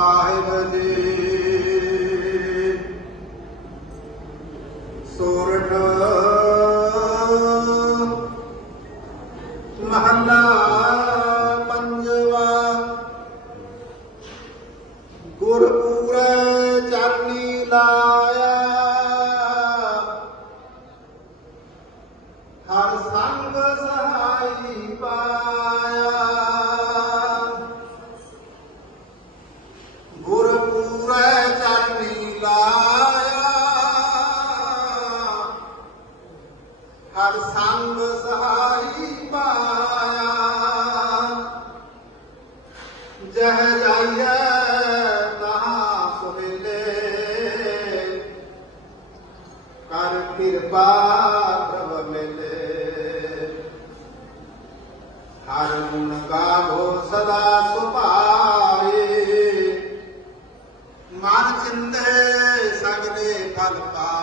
ਸਾਹਿਬ ਜੀ। ਸੋਰਠ ਮਹੱਲਾ ਲਾਇਆ। ਹਰ ਸੰਗ ਸਹਾਈ ਪਾ हर संग सहारी पाया। जह जाइए नहा कर कृपा प्रभ मिले। हर गुण का सदा सुपारी। मन चिंदे सगने फल पा